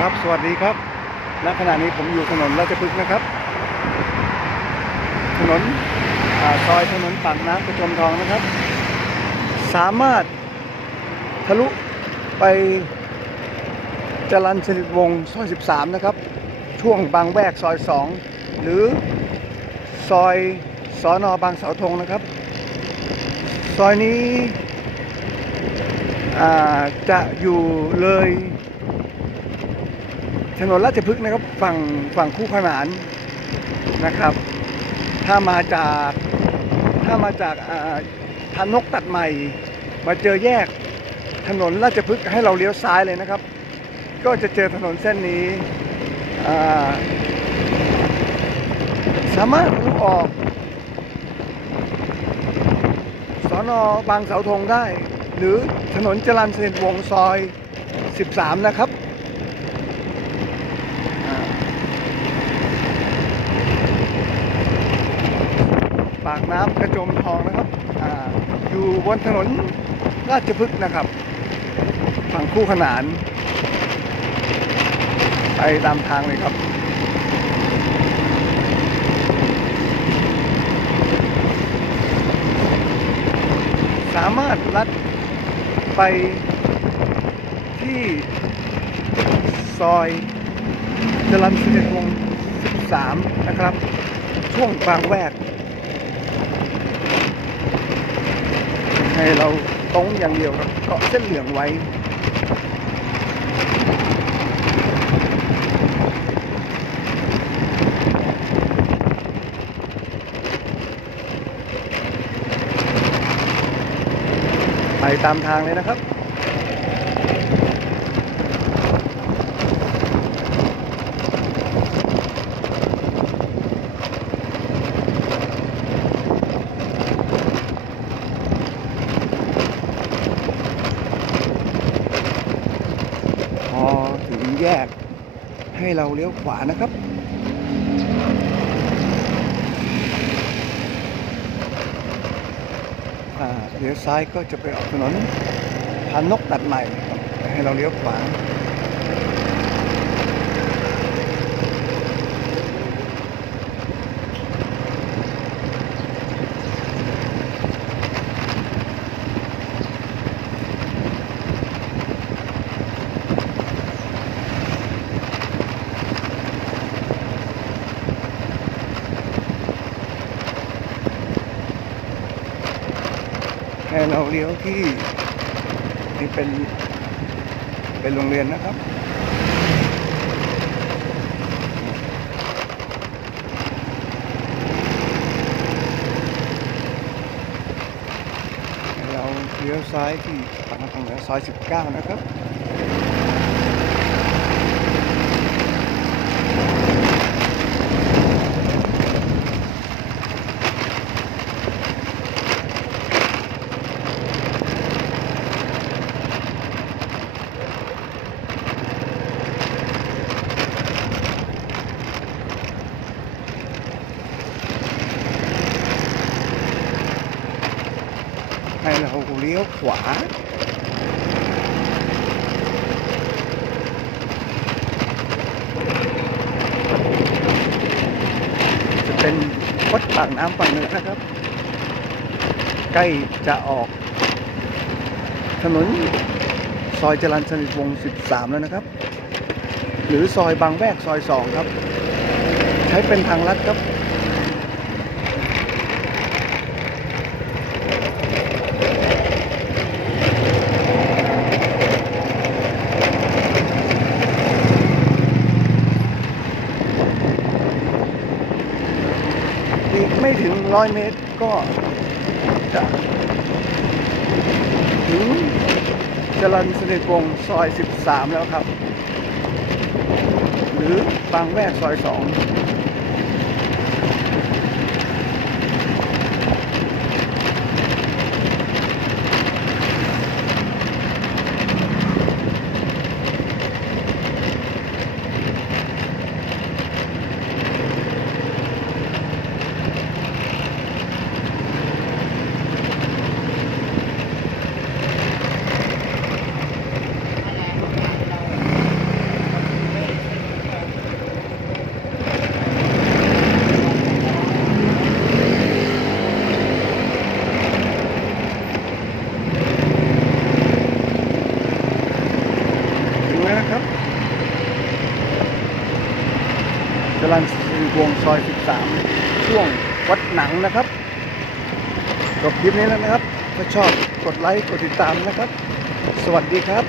ครับสวัสดีครับณขณะนี้ผมอยู่ถนนราชพฤกษ์นะครับ ถนนอซอยถนนปากน้ำประจมทองนะครับ สามารถทะลุไปจรัญสนิทวงศ์ซอย 13 นะครับ ช่วงบางแวกซอย 2 หรือซอยสอนอบางเสาธงนะครับ ซอยนี้จะอยู่เลย ถนนราชพฤกษ์นะครับฝั่งฝั่งคู่ขนานนะครับ ถ้ามาจากถ้ามาจากอ่าพนกตัดใหม่ มาเจอแยกถนนราชพฤกษ์ให้เราเลี้ยวซ้ายเลยนะครับ ก็จะเจอถนนเส้นนี้สามารถรู้ออกสอนอบางเสาธงได้ หรือถนนจรัญสนวงซอย 13 นะครับากน้ำกระโจมทองนะครับออยู่บนถนนราชพฤกษ์นะครับฝั่งคู่ขนาน ไปตามทางเลยครับสามารถลัดไปที่ซอยจรัญสนิทวงศ์13นะครับ ช่วงบางแวก ให้เราตรงอย่างเดียวครับเกาะเส้นเหลืองไว้ไปตามทางเลยนะครับ อถึงแยกให้เราเลี้ยวขวานะครับเลี้ยวซ้ายก็จะไปออกถนนพานนกตัดใหม่ ให้เราเลี้ยวขวา ให้เราเลี้ยวที่นี่เป็นเป็นโรงเรียนนะครับ เราเลี้ยวซ้ายที่ปากทางเหนือซอย19 นะครับ ให้เราเลี้ยวขวาจะเป็นวัดปากน้ำฝั่งเหนือนะครับ ใกล้จะออก ถนนซอยจรัญสนิทวงศ์13 แล้วนะครับ หรือซอยบางแวกซอย 2 ครับ ใช้เป็นทางลัดครับ ไม่ถึงร้อยเมตรก็จะถึงจรันสนิทวงซอย 13 แล้วครับ หรือบางแวกซอย 2 ค รัญสิริวงศ์ ซอย 13 ช่วงวัดหนังนะครับจบคลิปนี้แล้วนะครับ ถ้าชอบกดไลค์ กดติดตามนะครับ สวัสดีครับ